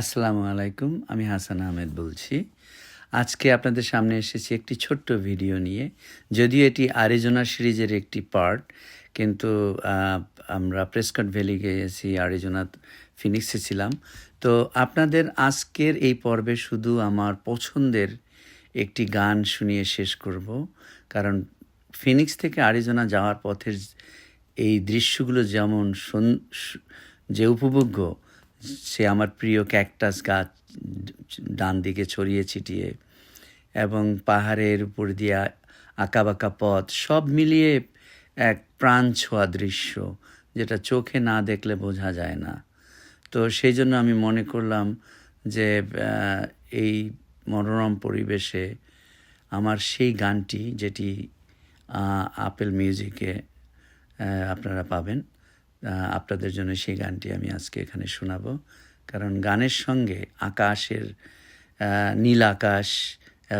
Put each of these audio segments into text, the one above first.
আসসালামু আলাইকুম। আমি হাসান আহমেদ বলছি। আজকে আপনাদের সামনে এসেছি একটি ছোট্ট ভিডিও নিয়ে। যদিও এটি আরিজোনা সিরিজের একটি পার্ট, কিন্তু আমরা প্রেসকট ভ্যালি গিয়েছি, আরিজোনা ফিনিক্সে ছিলাম। তো আপনাদের আজকের এই পর্বে শুধু আমার পছন্দের একটি গান শুনিয়ে শেষ করব। কারণ ফিনিক্স থেকে আরিজোনা যাওয়ার পথের এই দৃশ্যগুলো যেমন যে উপভোগ্য, সে আমার প্রিয় ক্যাকটাস গাছ ডান দিকে ছড়িয়ে ছিটিয়ে এবং পাহাড়ের উপর দিয়া আঁকাবাঁকা পথ, সব মিলিয়ে এক প্রাণ ছোঁয়া দৃশ্য, যেটা চোখে না দেখলে বোঝা যায় না। তো সেই জন্য আমি মনে করলাম যে এই মনোরম পরিবেশে আমার সেই গানটি, যেটি আপেল মিউজিকে আপনারা পাবেন, আপনাদের জন্য সেই গানটি আমি আজকে এখানে শোনাবো। কারণ গানের সঙ্গে আকাশের নীল আকাশ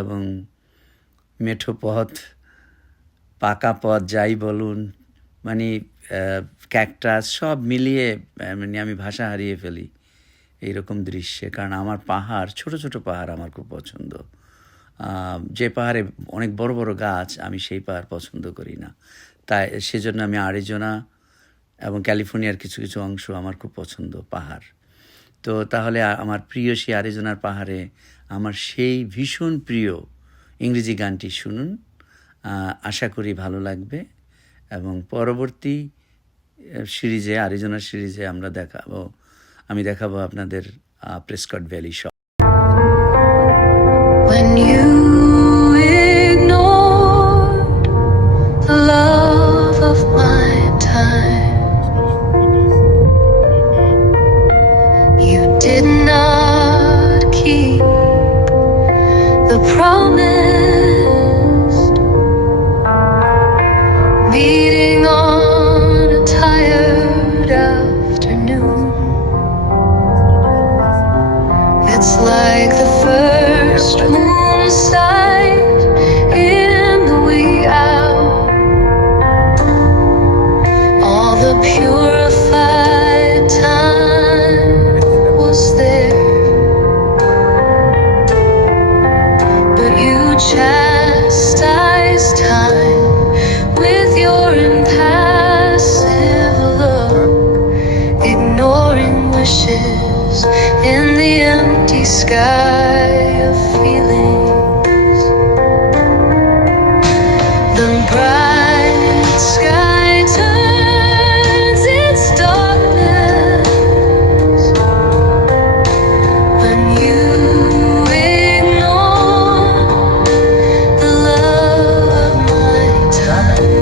এবং মেঠো পথ, পাকা পথ যাই বলুন, মানে ক্যাকটাস সব মিলিয়ে মানে আমি ভাষা হারিয়ে ফেলি এইরকম দৃশ্যে। কারণ আমার পাহাড়, ছোট ছোট পাহাড় আমার খুব পছন্দ। যে পাহাড়ে অনেক বড় বড় গাছ, আমি সেই পাহাড় পছন্দ করি না। তাই সেজন্য আমি আরিজোনা এবং ক্যালিফোর্নিয়ার কিছু কিছু অংশ আমার খুব পছন্দ পাহাড়। তো তাহলে আমার প্রিয় সেই আরিজোনার পাহাড়ে আমার সেই ভীষণ প্রিয় ইংরেজি গানটি শুনুন। আশা করি ভালো লাগবে এবং পরবর্তী সিরিজে, আরিজোনা সিরিজে আমি দেখাবো আপনাদের প্রেসকট ভ্যালি শহর। When you ignored the love of my time, you did not keep the promise, meeting on a tired afternoon. It's like the first moon sight in the wee hour. All the purified time was there, but you chastised time with your impassive look, ignoring wishes in the empty sky of feelings. The bright sky turns its darkness when you ignore the love of my time.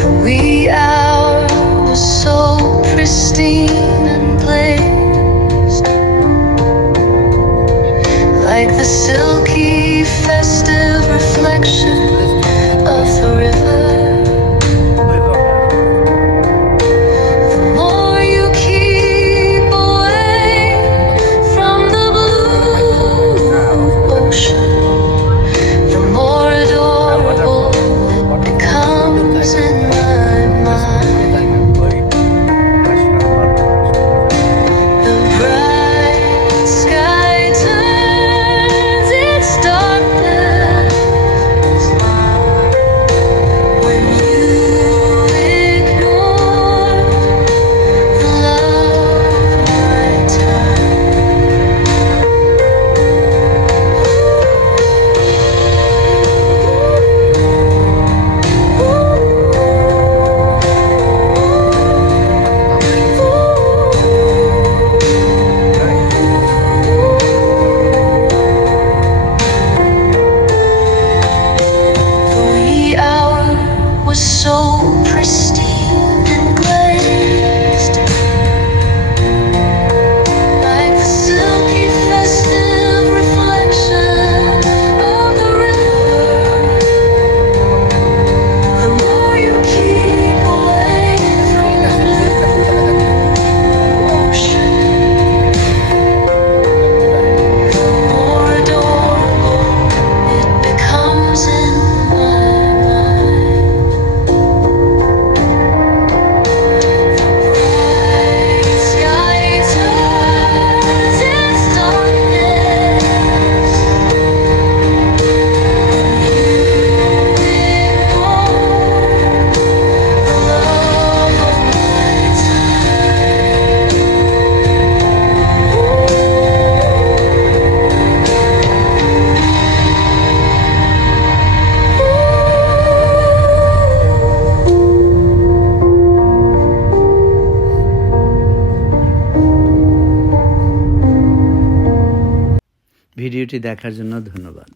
The wee hour was so pristine and blazed, like the silky festive reflection of the river. The more you keep away from the blue ocean, the more adorable it becomes in my mind. ভিডিওটি দেখার জন্য ধন্যবাদ।